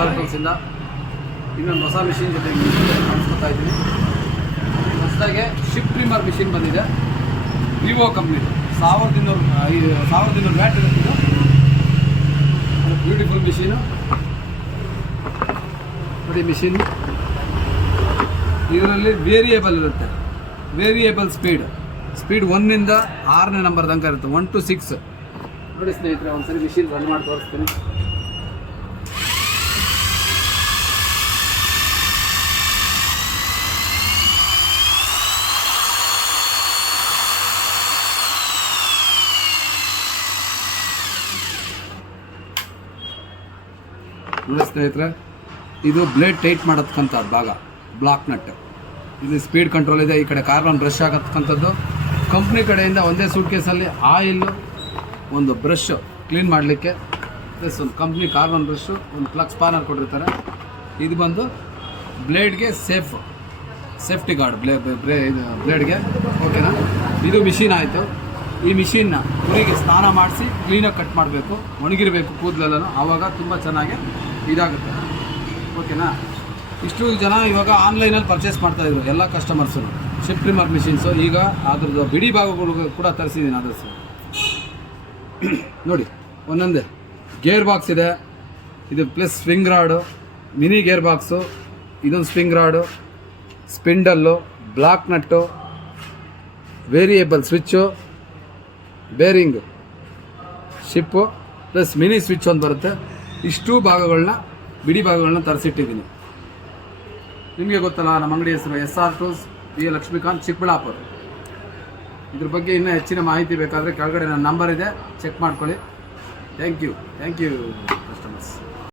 SR Tools ಇನ್ನೊಂದು ಹೊಸ machine ಜೊತೆ ಕಾಣಿಸ್ಕೊತಾ ಇದ್ದೀನಿ. ಹೊಸದಾಗೆ ಶಿಪ್ ಟ್ರಿಮ್ಮರ್ ಮಿಷಿನ್ ಬಂದಿದೆ, ವಿವೋ ಕಂಪ್ನಿದು. 1200 ವ್ಯಾಟ್ ಇರುತ್ತೆ. ಬ್ಯೂಟಿಫುಲ್ ಮಿಷಿನು ನೋಡಿ. ಮಿಷಿನ್ ಇದರಲ್ಲಿ ವೇರಿಯೇಬಲ್ ಇರುತ್ತೆ. ವೇರಿಯೇಬಲ್ ಸ್ಪೀಡ್ 1 ಇಂದ 6ನೇ ನಂಬರ್ ತನಕ ಇರುತ್ತೆ, 1 to 6. ನೋಡಿ ಸ್ನೇಹಿತರೆ, ಒಂದ್ಸರಿ ಮಿಷಿನ್ ರನ್ ಮಾಡಿ ತೋರಿಸ್ತೀನಿ. ನೋಡಿ ಸ್ನೇಹಿತರೆ, ಇದು ಬ್ಲೇಡ್ ಟೈಟ್ ಮಾಡೋದಕ್ಕಂಥ ಭಾಗ, ಬ್ಲಾಕ್ ನಟ್. ಇದು ಸ್ಪೀಡ್ ಕಂಟ್ರೋಲ್ ಇದೆ. ಈ ಕಡೆ ಕಾರ್ಬನ್ ಬ್ರಷ್ ಆಗತಕ್ಕಂಥದ್ದು. ಕಂಪ್ನಿ ಕಡೆಯಿಂದ ಒಂದೇ ಸೂಟ್ ಕೇಸಲ್ಲಿ ಆಯಿಲ್, ಒಂದು ಬ್ರಷ್ ಕ್ಲೀನ್ ಮಾಡಲಿಕ್ಕೆ, ಪ್ಲಸ್ ಒಂದು ಕಂಪ್ನಿ ಕಾರ್ಬನ್ ಬ್ರಷು, ಒಂದು ಪ್ಲಗ್ ಸ್ಪಾನರ್ ಕೊಟ್ಟಿರ್ತಾರೆ. ಇದು ಬಂದು ಬ್ಲೇಡ್ಗೆ ಸೇಫ್ಟಿ ಗಾರ್ಡ್ ಬ್ಲೇಡ್ಗೆ. ಓಕೆನಾ? ಇದು ಮಿಷಿನ್ ಆಯಿತು. ಈ ಮಿಷಿನ್ನ ಕುರಿಗೆ ಸ್ನಾನ ಮಾಡಿಸಿ ಕ್ಲೀನಾಗಿ ಕಟ್ ಮಾಡಬೇಕು, ಒಣಗಿರಬೇಕು ಕೂದಲೆಲ್ಲನೂ, ಆವಾಗ ತುಂಬ ಚೆನ್ನಾಗಿ ಇದಾಗುತ್ತೆ. ಓಕೆನಾ? ಇಷ್ಟು ಜನ ಇವಾಗ ಆನ್ಲೈನಲ್ಲಿ ಪರ್ಚೇಸ್ ಮಾಡ್ತಾಯಿದ್ರು ಎಲ್ಲ ಕಸ್ಟಮರ್ಸು ಶಿಪ್ ಟ್ರಿಮ್ಮರ್ ಮಿಷಿನ್ಸು. ಈಗ ಅದ್ರದ್ದು ಬಿಡಿ ಭಾಗಗಳು ಕೂಡ ತರಿಸಿದ್ದೀನಿ. ಅದ್ರ ನೋಡಿ, ಒಂದೊಂದೇ ಗೇರ್ ಬಾಕ್ಸ್ ಇದೆ. ಇದು plus swing rod, mini gear box, ಇದೊಂದು swing rod, spindle, block nut, variable switch, bearing, ಶಿಪ್ಪು, ಪ್ಲಸ್ ಮಿನಿ ಸ್ವಿಚ್ ಒಂದು ಬರುತ್ತೆ. ಇಷ್ಟು ಭಾಗಗಳನ್ನ, ಬಿಡಿ ಭಾಗಗಳನ್ನ ತರಿಸಿಟ್ಟಿದ್ದೀನಿ. ನಿಮಗೆ ಗೊತ್ತಲ್ಲ, ನಮ್ಮ ಅಂಗಡಿ ಹೆಸರು SR Tools, V Lakshmikanth, Chikkaballapura. ಇದ್ರ ಬಗ್ಗೆ ಇನ್ನೂ ಹೆಚ್ಚಿನ ಮಾಹಿತಿ ಬೇಕಾದರೆ ಕೆಳಗಡೆ ನನ್ನ ನಂಬರ್ ಇದೆ, ಚೆಕ್ ಮಾಡ್ಕೊಳ್ಳಿ. Thank you customers.